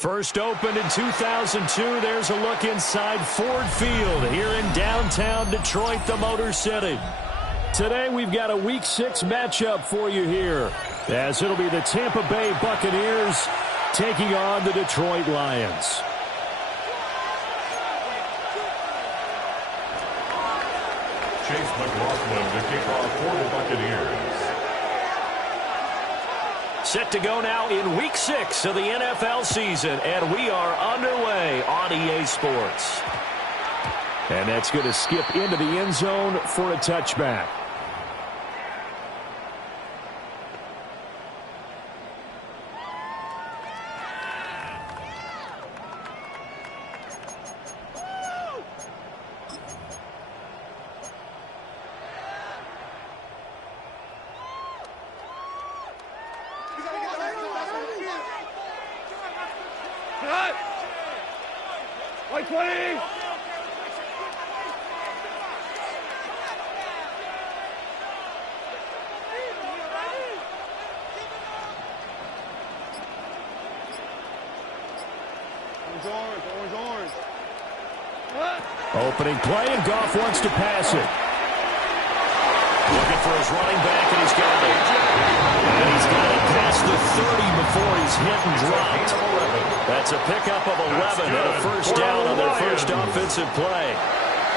First opened in 2002, there's a look inside Ford Field here in downtown Detroit, the Motor City. Today we've got a Week 6 matchup for you here, as it'll be the Tampa Bay Buccaneers taking on the Detroit Lions. Chase McLaughlin to kick off for the Buccaneers. Set to go now in Week 6 of the NFL season, and we are underway on EA Sports. And that's going to skip into the end zone for a touchback. Opening play, and Goff wants to pass it. Looking for his running back, and he's got it. And he's got it past the 30 before he's hit and dropped. That's a pickup of 11 and a first down on their first offensive play.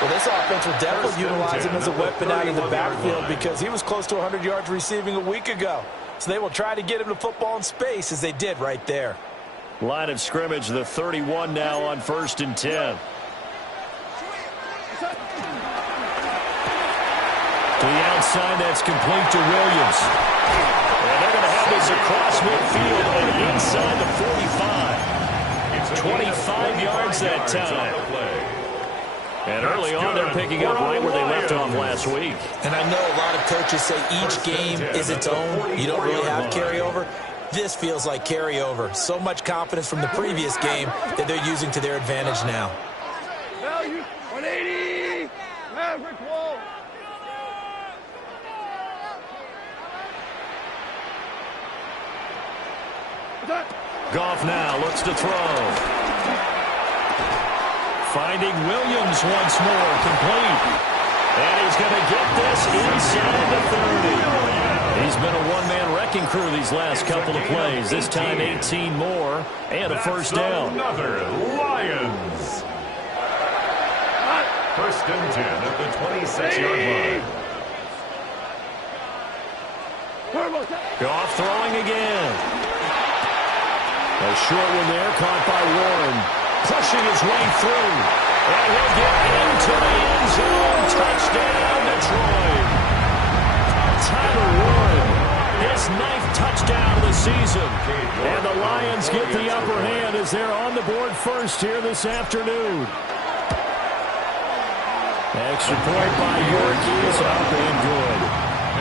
Well, this offense will definitely utilize him as a weapon out of the backfield because he was close to 100 yards receiving a week ago. So they will try to get him the football in space as they did right there. Line of scrimmage, the 31 now on 1st and 10. To the outside, that's complete to Williams. And they're going to have this across midfield and inside the 45. 25 yards that time. And early on, they're picking up right where they left off last week. And I know a lot of coaches say each game is its own. You don't really have carryover. This feels like carryover. So much confidence from the previous game that they're using to their advantage now. 180! Maverick wall! Goff now looks to throw. Finding Williams once more, complete. And he's going to get this inside the 30. He's been a one-man wrecking crew these last couple of plays. This time 18 more and a first down. Another Lions. First and 10 at the 26-yard line. Goff throwing again. A short one there, caught by Warren. Pushing his way through. And he'll get into the end zone. Touchdown, Detroit. Tyler Warren, his 9th touchdown of the season. And the Lions get the upper hand as they're on the board first here this afternoon. Extra point by York is up and good.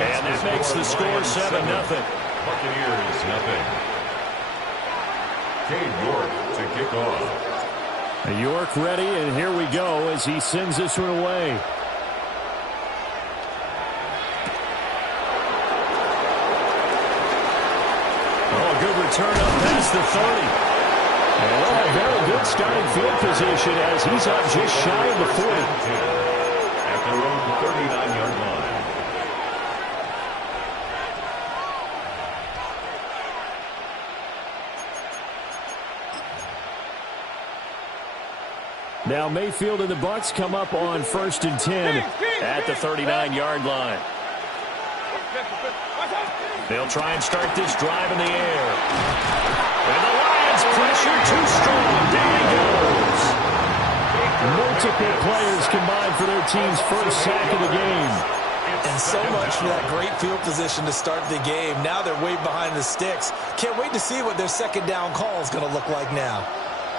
And that makes the score 7-0. Buccaneers, nothing. York to kick off. York ready, and here we go as he sends this one away. Oh, a good return up past the 30. And they'll have very good starting field position as he's up just shy of the 40. At their own 39-yard line. Now Mayfield and the Bucs come up on 1st and 10 at the 39-yard line. They'll try and start this drive in the air. And the Lions pressure too strong. Down he goes. Multiple players combined for their team's first sack of the game. And so much for that great field position to start the game. Now they're way behind the sticks. Can't wait to see what their second down call is going to look like now.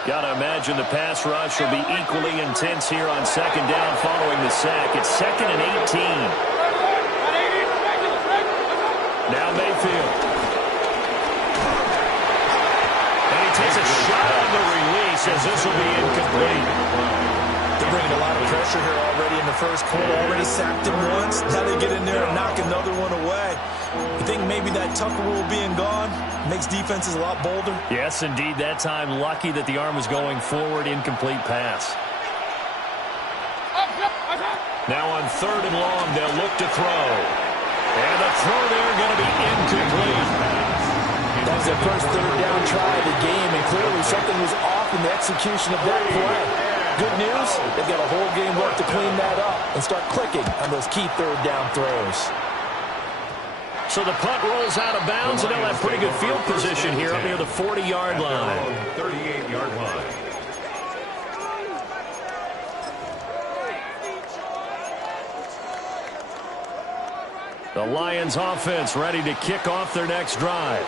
Got to imagine the pass rush will be equally intense here on second down following the sack. It's 2nd and 18. Now Mayfield. And he takes a shot on the release as this will be incomplete. The bringing a lot of pressure here already in the first quarter. Already sacked him once. Now they get in there and knock another one away. You think maybe that Tucker rule being gone makes defenses a lot bolder? Yes, indeed. That time, lucky that the arm was going forward. Incomplete pass. Now on 3rd and long, they'll look to throw. And the throw there going to be incomplete. That was their first 3rd down try of the game, and clearly something was off in the execution of that play. Good news, they've got a whole game left to clean that up and start clicking on those key 3rd down throws. So the punt rolls out of bounds, and they'll have pretty good field position here up near the 40-yard line. 38-yard line. The Lions offense ready to kick off their next drive.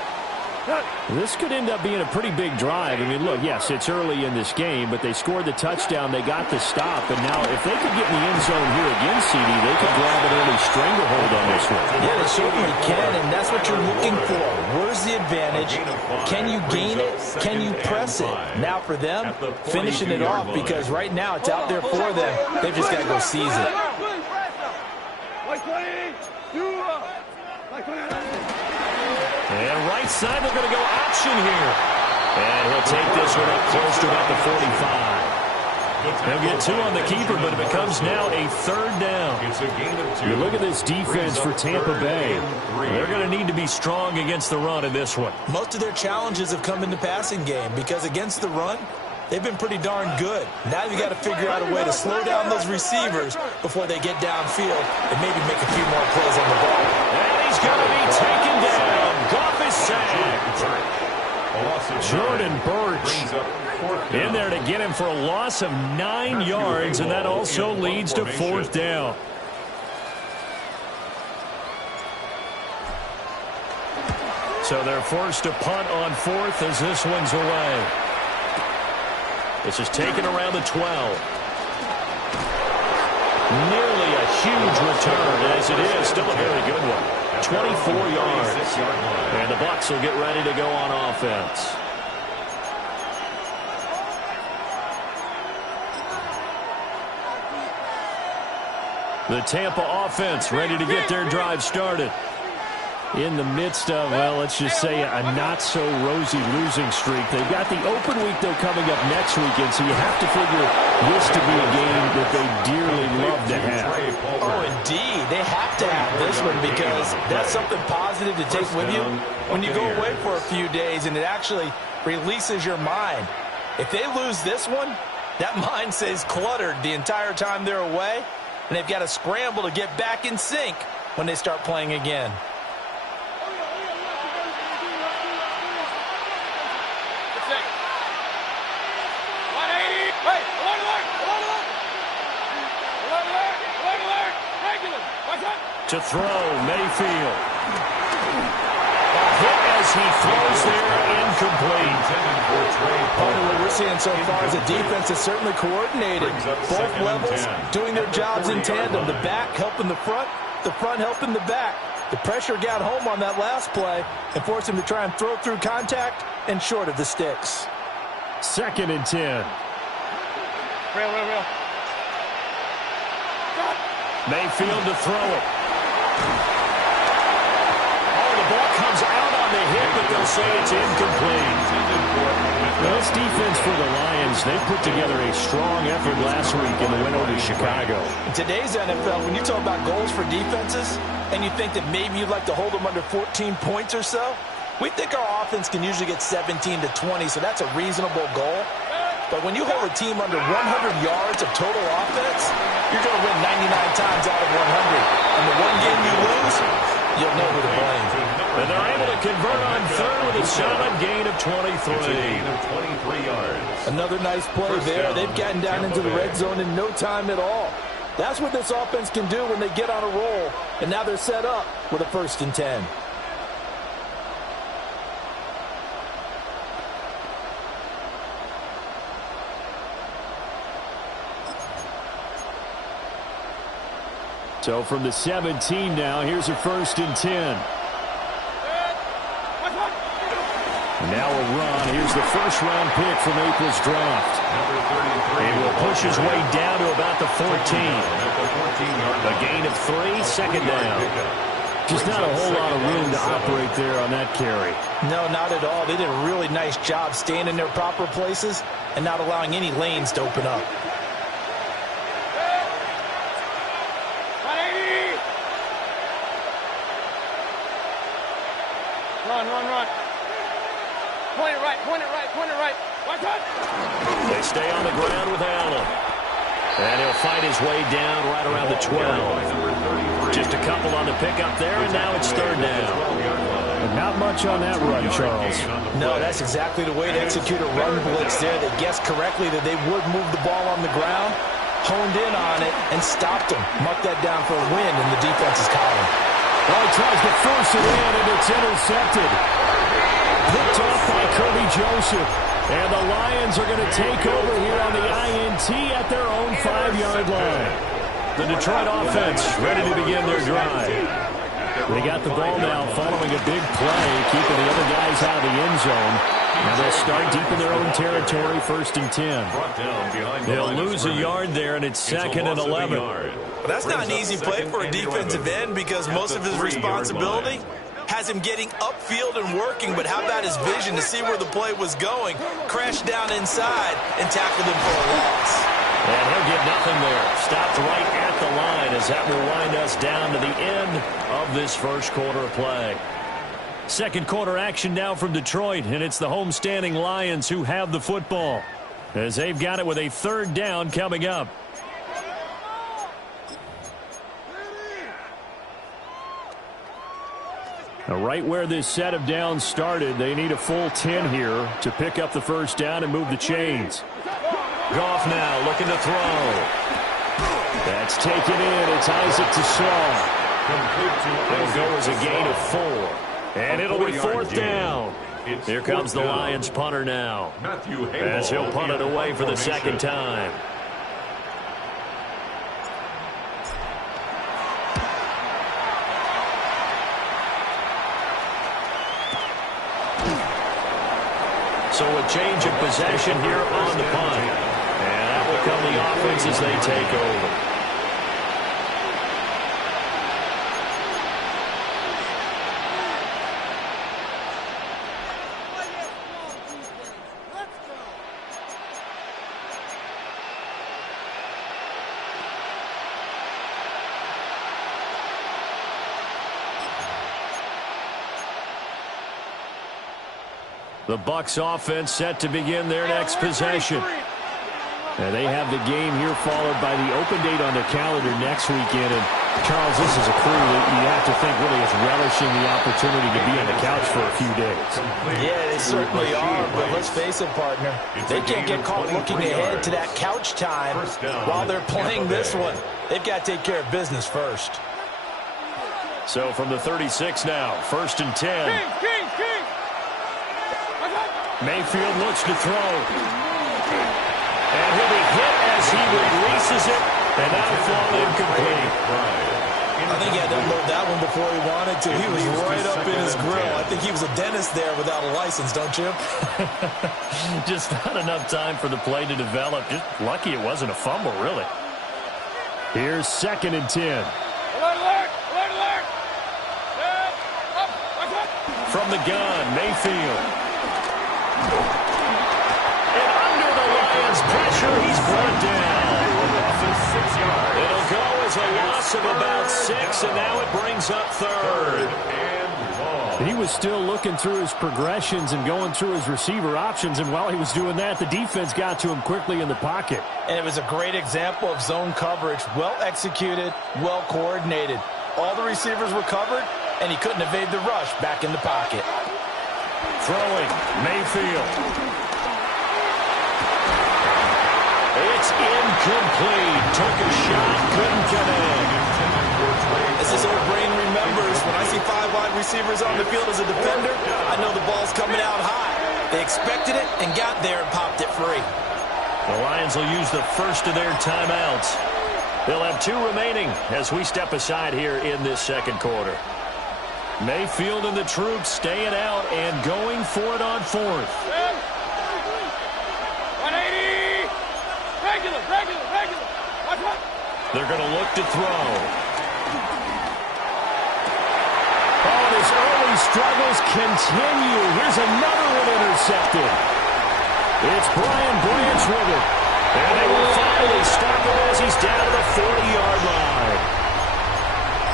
This could end up being a pretty big drive. I mean, look, yes, it's early in this game, but they scored the touchdown. They got the stop. And now if they could get in the end zone here again, CD, they could grab an early stranglehold on this one. Yeah, they certainly can, and that's what you're looking for. Where's the advantage? Can you gain it? Can you press it? Now for them, finishing it off, because right now it's out there for them. They've just got to go seize it. And right side, they're going to go option here. And he'll take this one up close to about the 45. They'll get 2 on the keeper, but it becomes now a 3rd down. It's a gain of 2. You look at this defense for Tampa Bay. They're going to need to be strong against the run in this one. Most of their challenges have come in the passing game because against the run, they've been pretty darn good. Now you've got to figure out a way to slow down those receivers before they get downfield and maybe make a few more plays on the ball. And he's going to be taken down. Goff is sacked. Jordan Birch in there to get him for a loss of 9 yards, and that also leads to 4th down. So they're forced to punt on 4th as this one's away. This is taken around the 12. Nearly a huge return, as it is. Still a very good one. 24 yards. And the Bucs will get ready to go on offense. The Tampa offense ready to get their drive started. In the midst of, well, let's just say a not-so-rosy losing streak. They've got the open week, though, coming up next weekend, so you have to figure this to be a game that they dearly love to have. Oh, indeed. They have to have this one because that's something positive to take with you when you go away for a few days, and it actually releases your mind. If they lose this one, that mind stays cluttered the entire time they're away, and they've got to scramble to get back in sync when they start playing again. To throw, Mayfield. A hit as he throws there, incomplete. What we're seeing so far is a defense that's certainly coordinated. Both levels doing their jobs in tandem. The back helping the front helping the back. The pressure got home on that last play and forced him to try and throw through contact and short of the sticks. 2nd and 10. Real. Mayfield to throw it. Oh, the ball comes out on the hit, but they'll say it's incomplete. Well, this defense for the Lions, they put together a strong effort last week in the win over Chicago. In today's NFL, when you talk about goals for defenses, and you think that maybe you'd like to hold them under 14 points or so, we think our offense can usually get 17 to 20, so that's a reasonable goal. But when you hold a team under 100 yards of total offense, you're going to win 99 times out of 100. And the one game you lose, you'll know who to blame. And they're able to convert on 3rd with a solid gain of 23. It's a gain of 23 yards. Another nice play there. They've gotten down into the red zone in no time at all. That's what this offense can do when they get on a roll. And now they're set up with a 1st and 10. So from the 17 now, here's a 1st and 10. Now a run. Here's the first-round pick from April's draft. He will push his way down to about the 14. A gain of 3, second down. Just not a whole lot of room to operate there on that carry. No, not at all. They did a really nice job staying in their proper places and not allowing any lanes to open up. Run, run, run. Point it right, point it right, point it right. Watch out. They stay on the ground with Allen. And he'll fight his way down right around the 12. Just a couple on the pickup there, and now it's third down. And not much on that run, Charles. No, that's exactly the way to execute a run blitz there. They guessed correctly that they would move the ball on the ground, honed in on it, and stopped them. Mark that down for a win in the defense's column. Well, he tries to force it in, and it's intercepted. Picked off by Kirby Joseph. And the Lions are going to take over here on the INT at their own 5-yard line. The Detroit offense ready to begin their drive. They got the ball now following a big play, keeping the other guys out of the end zone. Now they'll start deep in their own territory, 1st and 10. They'll lose a yard there, and it's 2nd and 11. Well, that's not an easy play for a defensive end because most of his responsibility has him getting upfield and working, but how about his vision to see where the play was going, crashed down inside, and tackled him for a loss. And he'll get nothing there. Stopped right at the line as that will wind us down to the end of this first quarter of play. Second quarter action now from Detroit, and it's the homestanding Lions who have the football as they've got it with a third down coming up. Now, right where this set of downs started, they need a full 10 here to pick up the first down and move the chains. Goff now looking to throw. That's taken in. It's Isaac to Saul. It'll go as a gain of 4. And it'll be 4th down. Here comes the Lions punter now, as he'll punt it away for the second time. So a change of possession here on the punt. And that will come the offense as they take over. The Bucs offense set to begin their next possession. And they have the game here followed by the open date on their calendar next weekend. And Charles, this is a crew that you have to think really is relishing the opportunity to be on the couch for a few days. Yeah, they certainly are, but let's face it, partner. They can't get caught looking ahead to that couch time while they're playing this one. They've got to take care of business first. So from the 36 now, 1st and 10. Mayfield looks to throw. And he'll be hit as he releases it, and that'll fall incomplete. I think he had to unload that one before he wanted to. He was right up in his grill. I think he was a dentist there without a license, don't you? Just not enough time for the play to develop. Just lucky it wasn't a fumble, really. Here's 2nd and 10. Alert! From the gun, Mayfield. And under the Lions' pressure, he's brought down. It'll go as a loss of about 6, and now it brings up 3rd. He was still looking through his progressions and going through his receiver options, and while he was doing that, the defense got to him quickly in the pocket. And it was a great example of zone coverage. Well executed, well coordinated. All the receivers were covered, and he couldn't evade the rush back in the pocket. Throwing, Mayfield. It's incomplete. Took a shot, couldn't connect. As this old brain remembers, when I see 5 wide receivers on the field as a defender, I know the ball's coming out high. They expected it and got there and popped it free. The Lions will use the first of their timeouts. They'll have 2 remaining as we step aside here in this second quarter. Mayfield and the troops staying out and going for it on fourth. 180. Regular. Watch out. They're going to look to throw. Oh, and his early struggles continue. Here's another one intercepted. It's Brian Branch with it. And they will finally stop him as he's down to the 40-yard line.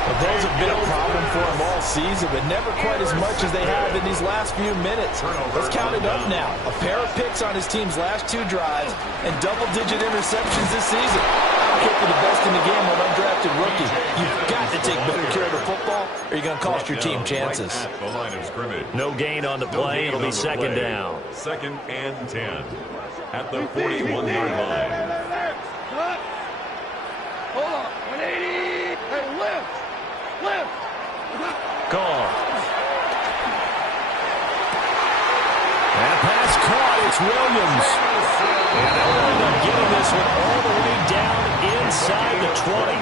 Well, those have been a problem for him all season, but never quite as much as they have in these last few minutes. Let's count it up now. A pair of picks on his team's last 2 drives and double-digit interceptions this season. I don't care if you're the best in the game or an undrafted rookie. You've got to take better care of the football or you're going to cost your team chances. Right at the line of scrimmage. No gain on the play. It'll be second down. 2nd and 10 at the 41-yard line. Hold on. 180. Hey, lift. Gone. That pass caught. It's Williams. And they'll end up getting this one all the way down inside the 20.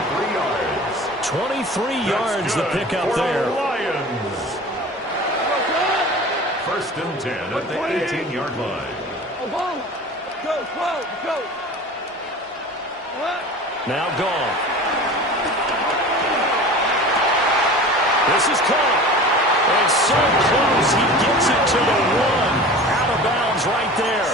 23 yards the pickup there. Lions. 1st and 10 at the 18-yard line. Obama. Go. Now gone. This is caught. And so close. He gets it to the 1. Out of bounds right there.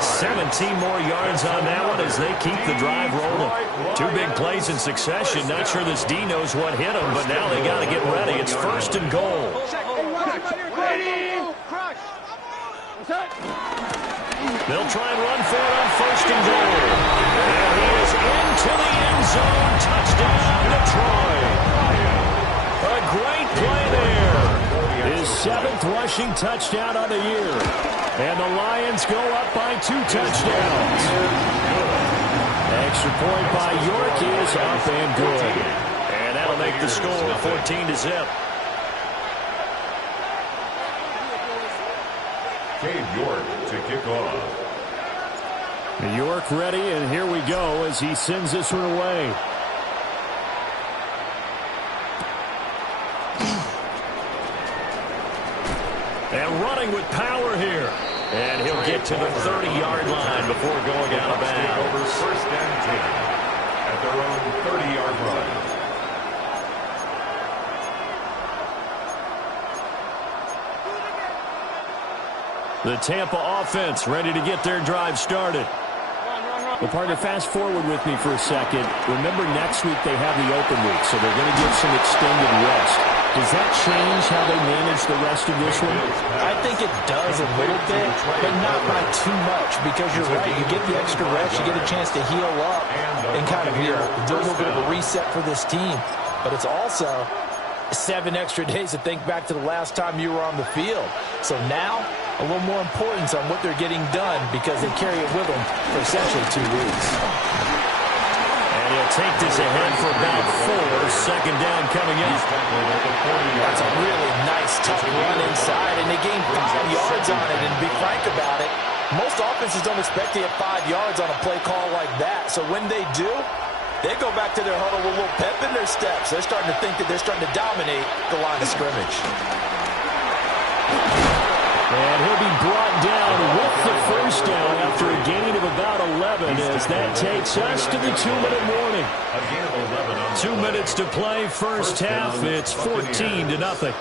17 more yards on that one as they keep the drive rolling. 2 big plays in succession. Not sure this D knows what hit him, but now they got to get ready. It's 1st and goal. They'll try and run for it on 1st and goal. And he is into the end zone. Touchdown, Detroit. A great play there. His 7th rushing touchdown on the year. And the Lions go up by 2 touchdowns. Extra point by York is up and good. And that'll make the score 14-0. Cade York to kick off. York ready, and here we go as he sends this one away. And running with power here. And he'll get to the 30-yard line before going out of bounds. Over 1st and 10 at their own 30-yard line. The Tampa offense ready to get their drive started. Well, partner, fast forward with me for a second. Remember, next week they have the open week, so they're going to get some extended rest. Does that change how they manage the rest of this one? I think it does a little bit, but not by too much, because you're right. You get the extra rest, you get a chance to heal up and kind of do a little bit of a reset for this team. But it's also 7 extra days to think back to the last time you were on the field. So now, a little more importance on what they're getting done because they carry it with them for essentially 2 weeks. And he'll take this ahead for about 4. 2nd down coming up. That's a really nice, tough run inside, and they gain 5 yards on it. And to be frank about it, most offenses don't expect to get 5 yards on a play call like that. So when they do, they go back to their huddle with a little pep in their steps. They're starting to think that they're starting to dominate the line of scrimmage. And he'll be brought down with the 1st down after a gain of about 11 as that takes us to the 2-minute warning. 2 minutes to play, first half. It's 14-0.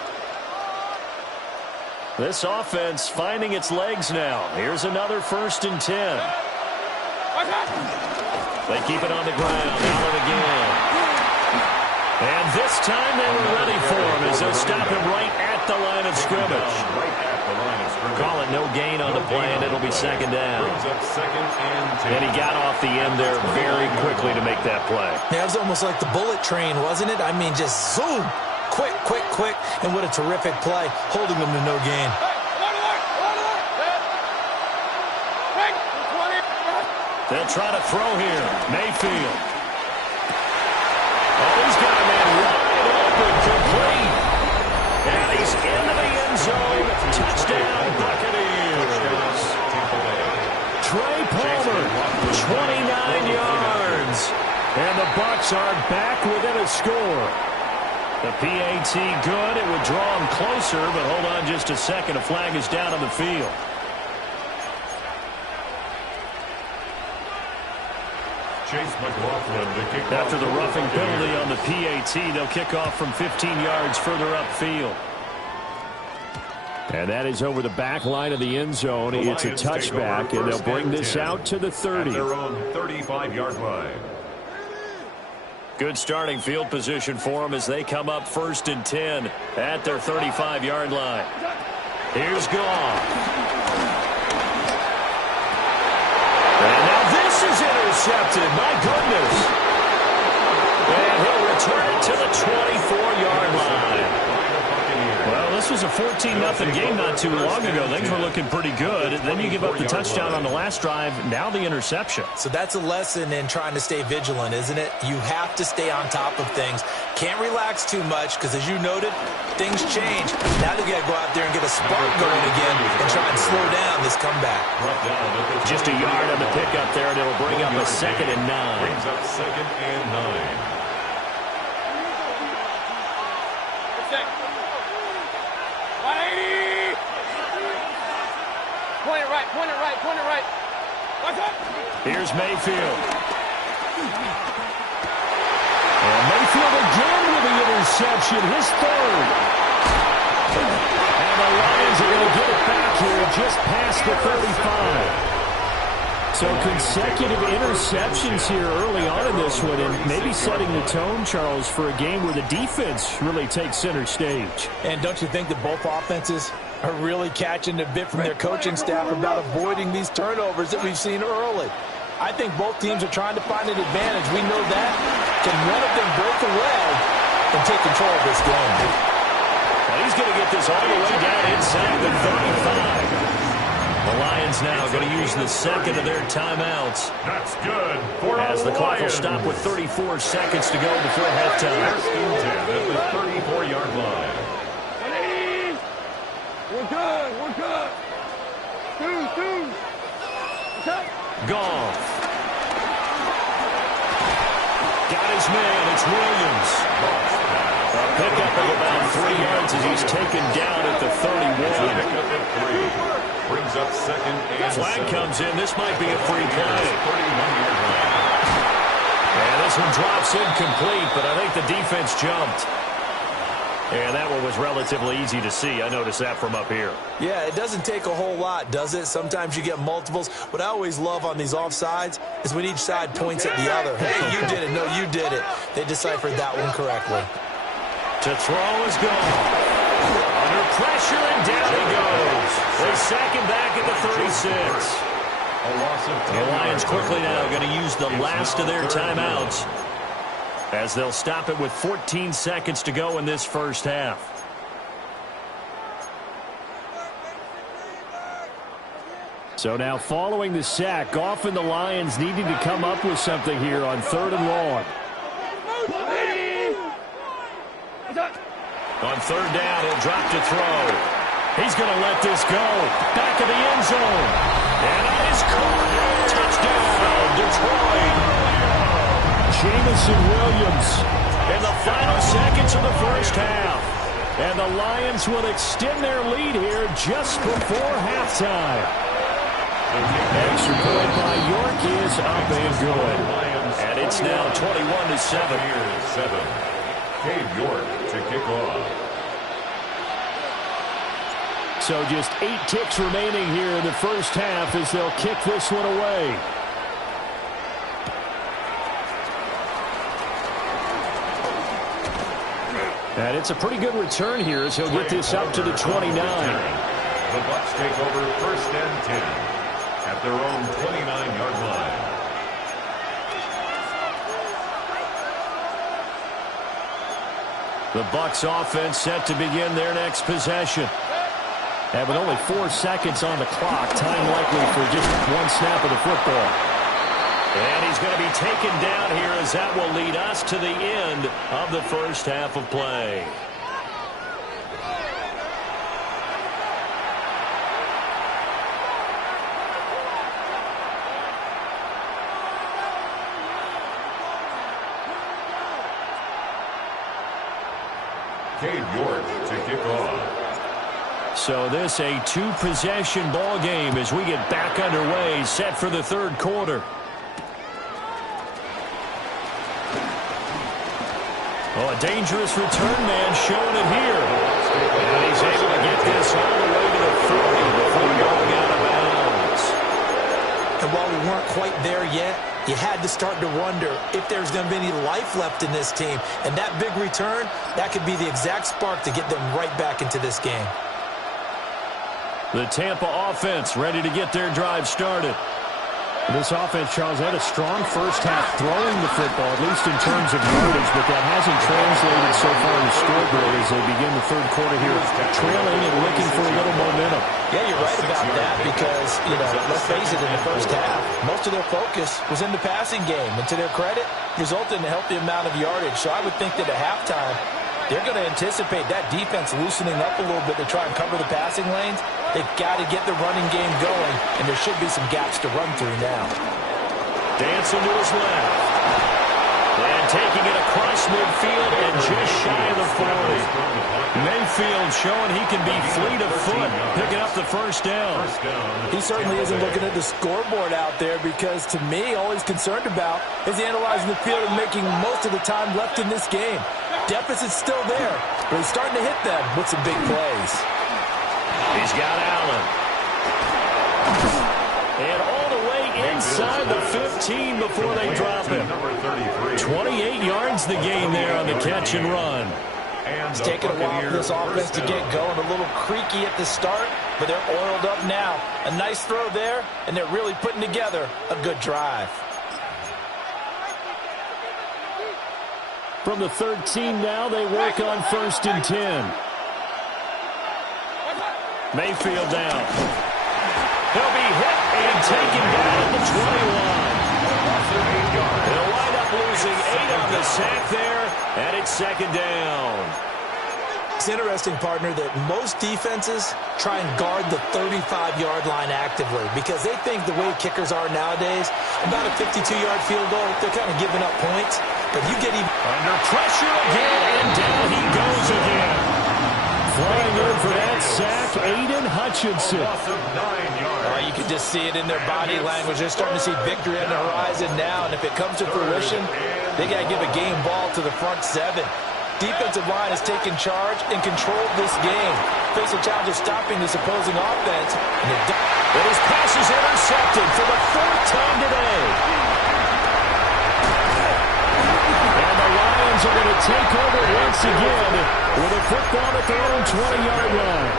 This offense finding its legs now. Here's another 1st and 10. They keep it on the ground. Allen again. And this time they were ready for him as they'll stop him right at the line of scrimmage. Call it no gain on the play, and it'll be 2nd down. And he got off the end there very quickly to make that play. Yeah, it was almost like the bullet train, wasn't it? I mean, just zoom. Quick. And what a terrific play, holding them to no gain. They'll try to throw here. Mayfield. Oh, he's got a man wide open, complete. And he's into the end zone. Touchdown, Buccaneers. Trey Palmer, 29 yards. And the Bucs are back within a score. The PAT good. It would draw him closer, but hold on just a second. A flag is down on the field. Chase McLaughlin, the kickoff. After the roughing penalty on the PAT, they'll kick off from 15 yards further upfield. And that is over the back line of the end zone. It's a touchback, and they'll bring this out to the 30. At their own 35-yard line. Good starting field position for them as they come up 1st and 10 at their 35-yard line. Here's Goff. And now this is intercepted. My goodness. And he'll return it to the 24-yard line. Well, this was a 14-0 game not too long ago. Things were looking pretty good. Then you give up the touchdown on the last drive. Now the interception. So that's a lesson in trying to stay vigilant, isn't it? You have to stay on top of things. Can't relax too much because, as you noted, things change. Now they got to go out there and get a spark going again and try and slow down this comeback. Just a yard on the pickup there, and it'll bring up a 2nd and 9. Brings up 2nd and 9. Point it right, point it right, point it right. Watch out. Here's Mayfield. And Mayfield again with the interception, his 3rd. And the Lions are going to get it back here just past the 35. So consecutive interceptions here early on in this one, and maybe setting the tone, Charles, for a game where the defense really takes center stage. And don't you think that both offenses are really catching a bit from their coaching staff about avoiding these turnovers that we've seen early? I think both teams are trying to find an advantage. We know that. Can one of them break away and take control of this game? Well, he's going to get this all the way down inside the 35. The Lions now going to use the 2nd of their timeouts. That's good for as the clock will Lions. stop with 34 seconds to go before halftime. 1st and 10 at the 34-yard line. We're good, we're good. Two. Goff. Got his man. It's Williams. A pickup of about 3 yards as he's taken down at the 31. Pickup at 3. Brings up 2nd and Flag 7. comes in. This might be a free play. 31-yard line. And this one drops incomplete, but I think the defense jumped. And that one was relatively easy to see. I noticed that from up here. Yeah, it doesn't take a whole lot, does it? Sometimes you get multiples. What I always love on these offsides is when each side points at the other. Hey, you did it. No, you did it. They deciphered that one correctly. To throw is gone. Under pressure, and down he goes. They sack him back at the 36. A loss of 10 The Lions yards. quickly now going to use the last of their timeouts as they'll stop it with 14 seconds to go in this first half. So now following the sack, Goff and the Lions needing to come up with something here on 3rd and long. On 3rd down, he'll drop to throw. He's going to let this go. Back of the end zone. And that is caught. Touchdown, Detroit. Jamison Williams in the final seconds of the first half. And the Lions will extend their lead here just before halftime. Extra point by York is up and good. And it's now 21-7. Here's 7. Cade York to kick off. So just 8 ticks remaining here in the first half as they'll kick this one away. And it's a pretty good return here as he'll get this up to the 29. The Bucs take over 1st and 10 at their own 29-yard line. The Bucs offense set to begin their next possession. And with only 4 seconds on the clock, time likely for just one snap of the football. And he's going to be taken down here as that will lead us to the end of the first half of play. Cade York to kick off. So this a two-possession ball game as we get back underway, set for the third quarter. Oh, a dangerous return man showing it here. And he's able to get this all the way to the 40 before going out of bounds. And while we weren't quite there yet, you had to start to wonder if there's going to be any life left in this team. And that big return, that could be the exact spark to get them right back into this game. The Tampa offense ready to get their drive started. This offense, Charles, had a strong first half throwing the football, at least in terms of yardage, but that hasn't translated so far in the scoreboard as they begin the third quarter here, trailing and looking for a little momentum. Yeah, you're right about that because, let's face it, in the first half, most of their focus was in the passing game. And to their credit, resulted in a healthy amount of yardage. So I would think that at halftime, they're going to anticipate that defense loosening up a little bit to try and cover the passing lanes. They've got to get the running game going, and there should be some gaps to run through now. Dancing to his left. And taking it across midfield and just shy of the 40. Mayfield showing he can be fleet of foot, picking up the first down. He certainly isn't looking at the scoreboard out there because, to me, all he's concerned about is analyzing the field and making most of the time left in this game. Deficit's still there, but he's starting to hit them with some big plays. He's got Allen. And all the way inside the 15 before they drop him. 28 yards the gain there on the catch and run. It's taken a while for this offense to get going. A little creaky at the start, but they're oiled up now. A nice throw there, and they're really putting together a good drive. From the 13 now, they work on 1st and 10. Mayfield down. He'll be hit and taken down at the 21. They'll wind up losing 8 on the sack there, and it's 2nd down. It's interesting, partner, that most defenses try and guard the 35-yard line actively because they think the way kickers are nowadays, about a 52-yard field goal, they're kind of giving up points. But you get him under pressure again, and down he goes again. Flying in for that sack, Aiden Hutchinson. You can just see it in their body language. They're starting to see victory on the horizon now, and if it comes to fruition, they got to give a game ball to the front 7. Defensive line has taken charge and controlled this game. Face a challenge of stopping this opposing offense. And his pass is intercepted for the 4th time today. And the Lions are going to take over once again with a football at their own 20-yard line.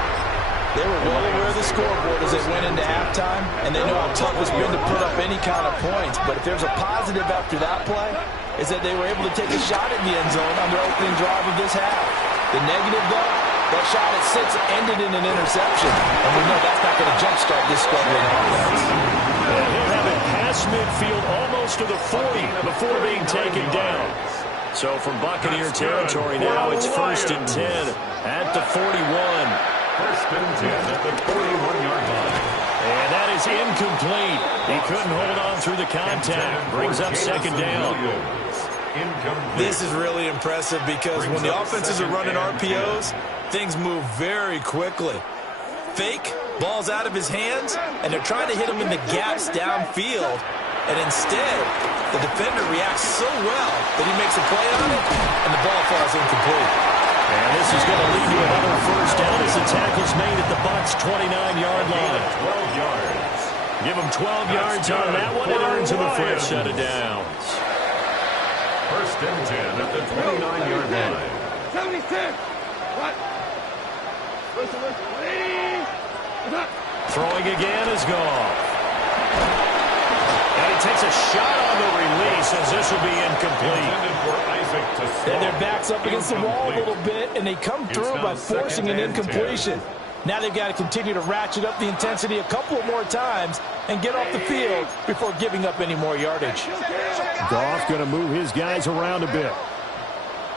They were well aware of the scoreboard as they went into halftime, and they know how tough it's been to put up any kind of points. But if there's a positive after that play, is that they were able to take a shot at the end zone on their opening drive of this half. The negative, though, that shot at 6 ended in an interception. And we know that's not going to jumpstart this struggling offense. And he'll have it past midfield almost to the 40 before being taken down. So from Buccaneer territory now, it's 1st and 10 at the 41. 1st and 10 at the 41-yard line. And that is incomplete. He couldn't hold on through the contact. Brings up 2nd down. This is really impressive because when the offenses are running RPOs, things move very quickly. Fake, ball's out of his hands, and they're trying to hit him in the gaps downfield. And instead, the defender reacts so well that he makes a play on it, and the ball falls incomplete. And this is going to lead to another 1st down as the tackle's made at the Bucs' 29-yard line. 12 yards. Give him 12 yards on that one. It earns him a first set of downs. 1st and 10 at the 29-yard line. 76. What? Listen. Throwing again is gone. And he takes a shot on the release as this will be incomplete. And their back's up against the wall a little bit, and they come through by forcing an incompletion. Now they've got to continue to ratchet up the intensity a couple more times and get off the field before giving up any more yardage. Goff going to move his guys around a bit.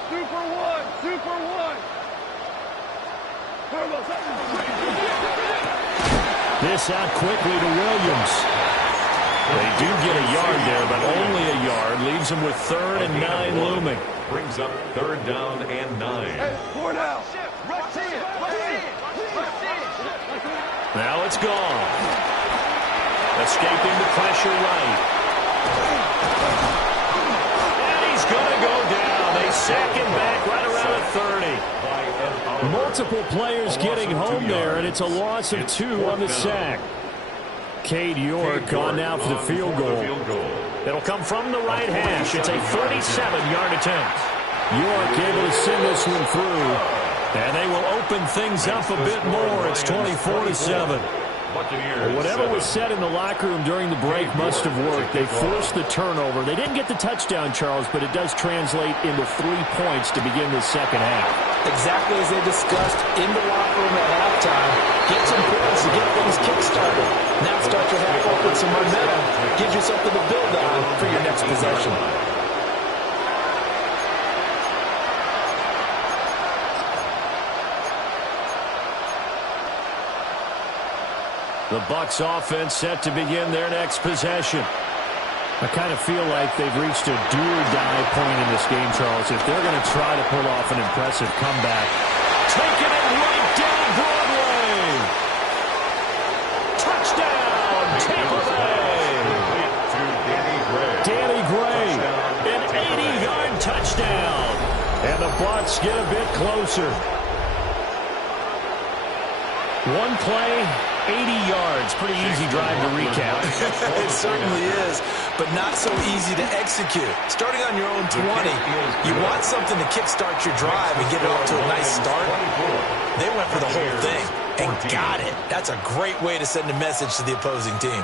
Super one. This out quickly to Williams. They do get a yard there, but only a yard. Leaves them with 3rd and 9 looming. Brings up 3rd down and 9. Now it's gone. Escaping the pressure right. And he's going to go down. They sack him back right around the 30. Multiple players getting home there, and it's a loss of 2 on the sack. Cade York on now for the field goal. It'll come from the right hash. It's a 37-yard attempt. York able to send this one through. And they will open things up a bit more. It's 24-7. Well, whatever was said in the locker room during the break must have worked. They forced the turnover. They didn't get the touchdown, Charles, but it does translate into 3 points to begin the second half. Exactly as they discussed in the locker room at halftime. Get some points to get things kick-started. Now start your half off with some momentum. Gives you something to build on for your next possession. The Bucs offense set to begin their next possession. I kind of feel like they've reached a do-or-die point in this game, Charles. If they're going to try to pull off an impressive comeback. Taking it right down Broadway. Touchdown, Tampa Bay. Danny Gray. An 80-yard touchdown. And the Bucs get a bit closer. One play, 80 yards. Pretty easy drive to recap. It certainly is, but not so easy to execute. Starting on your own 20, you want something to kickstart your drive and get it off to a nice start. They went for the whole thing and got it. That's a great way to send a message to the opposing team.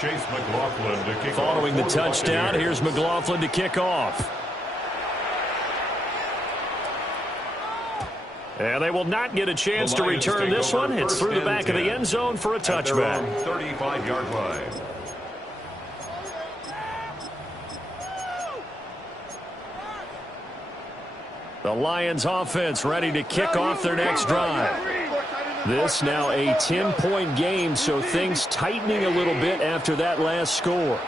Chase McLaughlin to kick off. Following the touchdown, here's McLaughlin to kick off. And they will not get a chance to return this one. It's through the back of the end zone for a touchback. 35-yard line. The Lions offense ready to kick off their next drive. This now a 10-point game, so things tightening a little bit after that last score.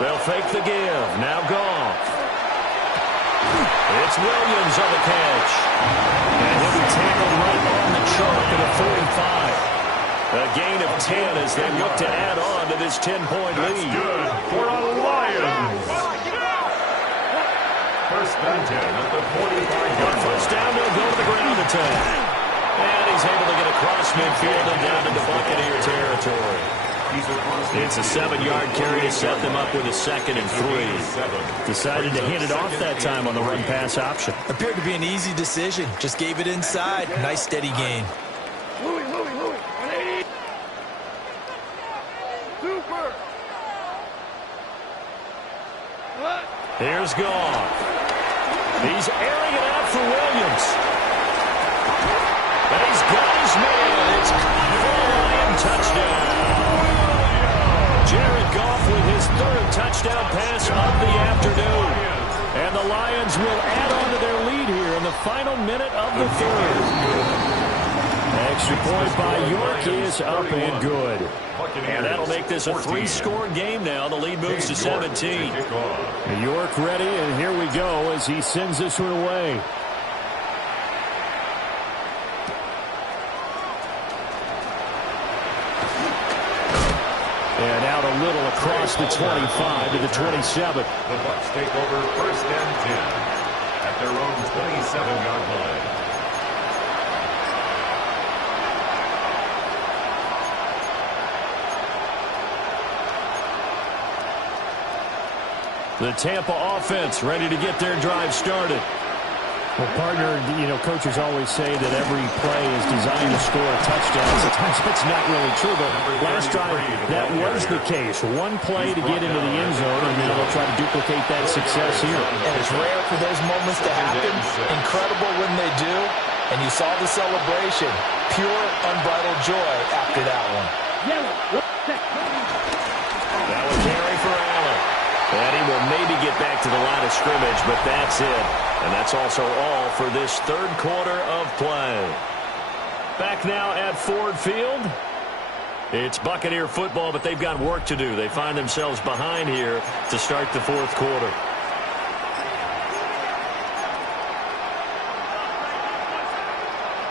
They'll fake the give. Now Goff. It's Williams on the catch. And he'll be tackled right on the chalk at a 45. A gain of 10 as they look to add on to this 10-point lead. Good for the Lions. First and 10 at the 45-yard line. First down, they'll go to the ground attack. And he's able to get across midfield and down into Buccaneer territory. It's a 7-yard carry to set them up with a 2nd and 3. Decided to hand it off that time on the run-pass option. Appeared to be an easy decision. Just gave it inside. Nice steady gain. Here's Goff. He's airing it out for Williams. And he's got his man. It's caught for a Lion touchdown. Jared Goff with his 3rd touchdown pass of the afternoon. And the Lions will add on to their lead here in the final minute of the 3rd. Extra point by York is up and good. And that'll make this a 3-score game now. The lead moves to 17. York ready, and here we go as he sends this one away. And out a little across the 25 to the 27. The Bucs take over first and 10 at their own 27-yard line. The Tampa offense ready to get their drive started. Well, partner, coaches always say that every play is designed to score a touchdown. Sometimes that's not really true, but last drive, that was the case. One play to get into the end zone, and now they'll try to duplicate that success here. And it's rare for those moments to happen. Incredible when they do. And you saw the celebration. Pure, unbridled joy after that one. That will carry for Allen. And he will maybe get back to the line of scrimmage, but that's it. And that's also all for this third quarter of play. Back now at Ford Field. It's Buccaneer football, but they've got work to do. They find themselves behind here to start the fourth quarter.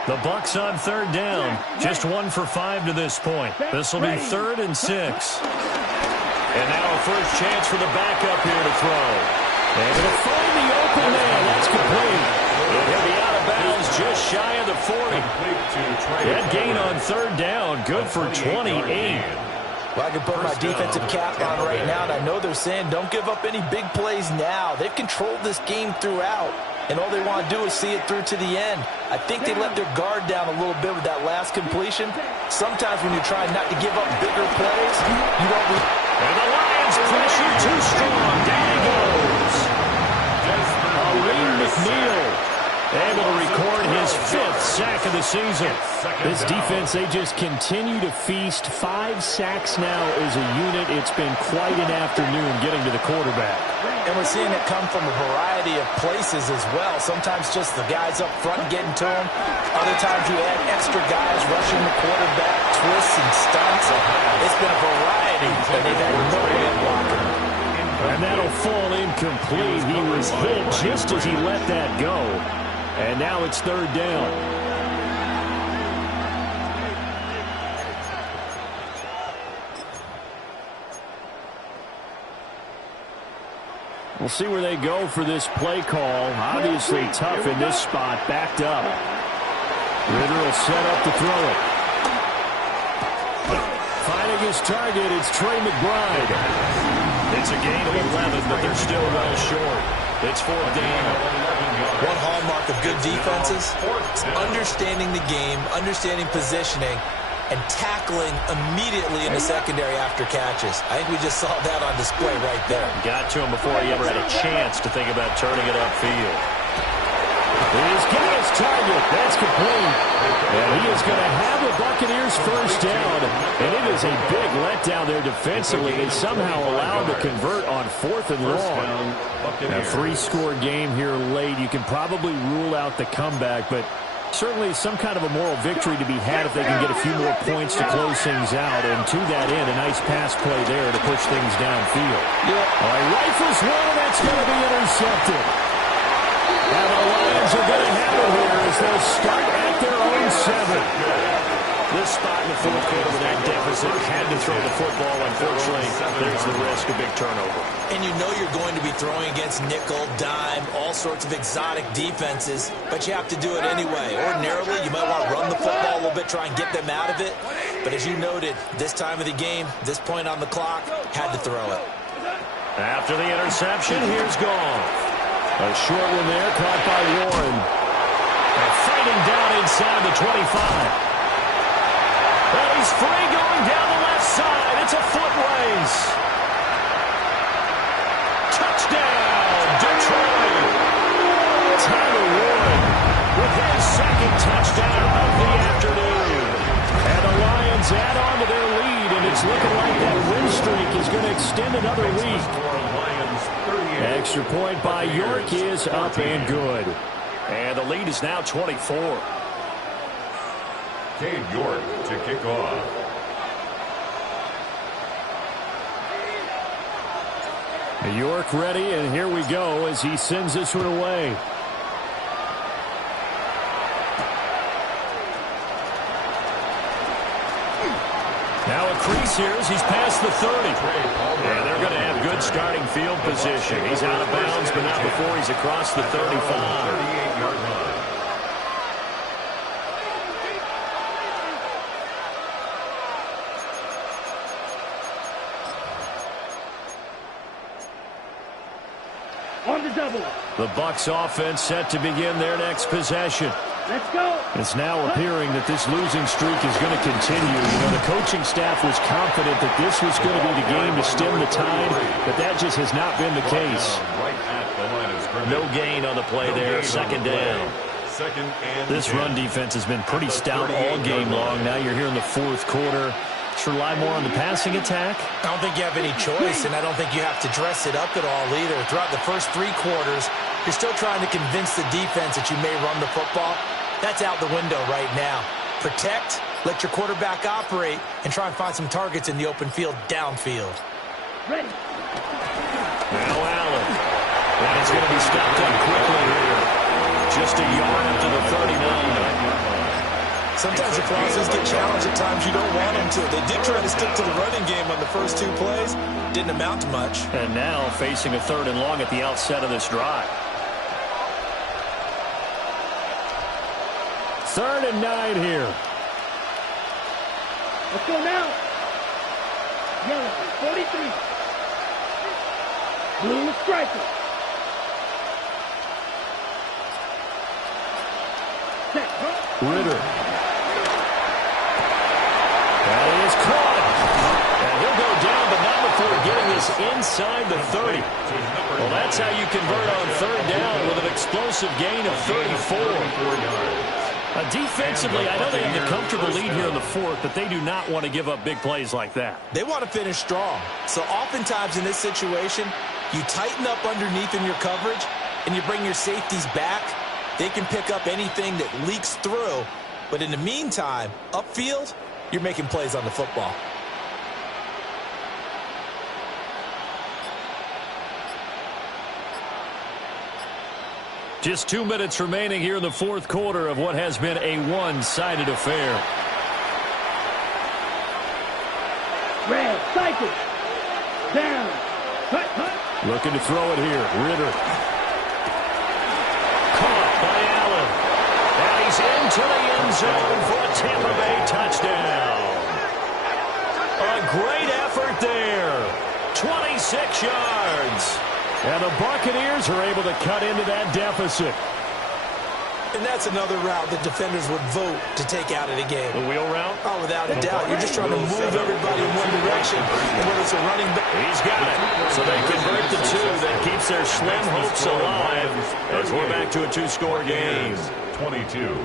The Bucs on third down. Just 1 for 5 to this point. This will be 3rd and 6. And now a first chance for the backup here to throw. And it'll find the open man. That's complete. He'll be out of bounds just shy of the 40. That gain on third down, good for 28. Well, I can put my defensive cap on right now, and I know they're saying don't give up any big plays now. They've controlled this game throughout, and all they want to do is see it through to the end. I think they let their guard down a little bit with that last completion. Sometimes when you're trying not to give up bigger plays, you don't... And the Lions pressure too strong. Down he goes. Aleem McNeil able to record his 5th sack of the season. This defense, they just continue to feast. 5 sacks now as a unit. It's been quite an afternoon getting to the quarterback. And we're seeing it come from a variety of places as well. Sometimes just the guys up front getting to him. Other times you add extra guys rushing the quarterback, twists and stunts. It's been a variety, and they've had no way of blocking him. And that'll fall incomplete. He was hit just as he let that go. And now it's 3rd down. We'll see where they go for this play call. Obviously tough in this spot, backed up. Ritter will set up to throw it. Finding his target, it's Trey McBride. It's a gain of 11, but they're still well short. It's 4th down. One hallmark of good defenses is understanding the game, understanding positioning, and tackling immediately in the secondary after catches. I think we just saw that on display right there. Got to him before he ever had a chance to think about turning it upfield. He's got his target. That's complete. And he is going to have the Buccaneers first down. And it is a big letdown there defensively. They somehow allowed to convert on 4th and long. A 3-score game here late. You can probably rule out the comeback, but certainly some kind of a moral victory to be had if they can get a few more points to close things out. And to that end, a nice pass play there to push things downfield. All right, rifles one, that's going to be intercepted. And the Lions are going to have it here as they'll start at their own 7. This spot in the fourth quarter with that deficit had to throw the football. Unfortunately, there's the risk of big turnover. And you know you're going to be throwing against nickel, dime, all sorts of exotic defenses, but you have to do it anyway. Ordinarily, you might want to run the football a little bit, try and get them out of it. But as you noted, this time of the game, this point on the clock, had to throw it. After the interception, here's Goff. A short one there, caught by Warren. And fighting down inside the 25. Well, he's free going down the left side. It's a foot race. Touchdown, Detroit. Tyler Warren with his 2nd touchdown of the afternoon. And the Lions add on to their lead, and it's looking like that win streak is going to extend another week. Extra point by York is up and good. And the lead is now 24. Cade York to kick off. York ready, and here we go as he sends this one away. Now a crease here as he's past the 30. And they're going to have good starting field position. He's out of bounds, but not before he's across the 35. 38-yard line. On the double. The Bucs offense set to begin their next possession. Let's go. It's now appearing that this losing streak is going to continue. You know, the coaching staff was confident that this was going to be the game to stem the tide, but that just has not been the case. No gain on the play there, 2nd down. Second and This run defense has been pretty stout all game long. Now you're here in the fourth quarter. Bucs rely more on the passing attack? I don't think you have any choice, and I don't think you have to dress it up at all either. Throughout the first 3 quarters, you're still trying to convince the defense that you may run the football. That's out the window right now. Protect, let your quarterback operate, and try and find some targets in the open field downfield. Ready. Now Allen. And it's going to be stopped up quickly here. Just a yard up to the 39. Sometimes the Colossus get challenged at times you don't want them to. They did try to stick to the running game on the first 2 plays. Didn't amount to much. And now facing a 3rd and long at the outset of this drive. 3rd and 9 here. Let's go now. Yellow, 43. Blue striker. Set, huh? Ritter. That is caught. And he'll go down, but not before getting this inside the 30. Well, that's how you convert on 3rd down with an explosive gain of 34. Defensively, I know they have the comfortable lead here in the 4th, but they do not want to give up big plays like that. They want to finish strong. So oftentimes in this situation, you tighten up underneath in your coverage, and you bring your safeties back. They can pick up anything that leaks through. But in the meantime, upfield, you're making plays on the football. Just 2 minutes remaining here in the 4th quarter of what has been a one-sided affair. Red, cycle. Down. Cut. Looking to throw it here. Ritter. Caught by Allen. And he's into the end zone for a Tampa Bay touchdown. A great effort there. 26 yards. And the Buccaneers are able to cut into that deficit. And that's another route that defenders would vote to take out of the game. The wheel route? Oh, without a doubt. You're just trying to move everybody in one direction. And whether it's a running back. He's got it. So they convert the 2 that keeps their slim hopes alive as we're back to a 2-score game. 22.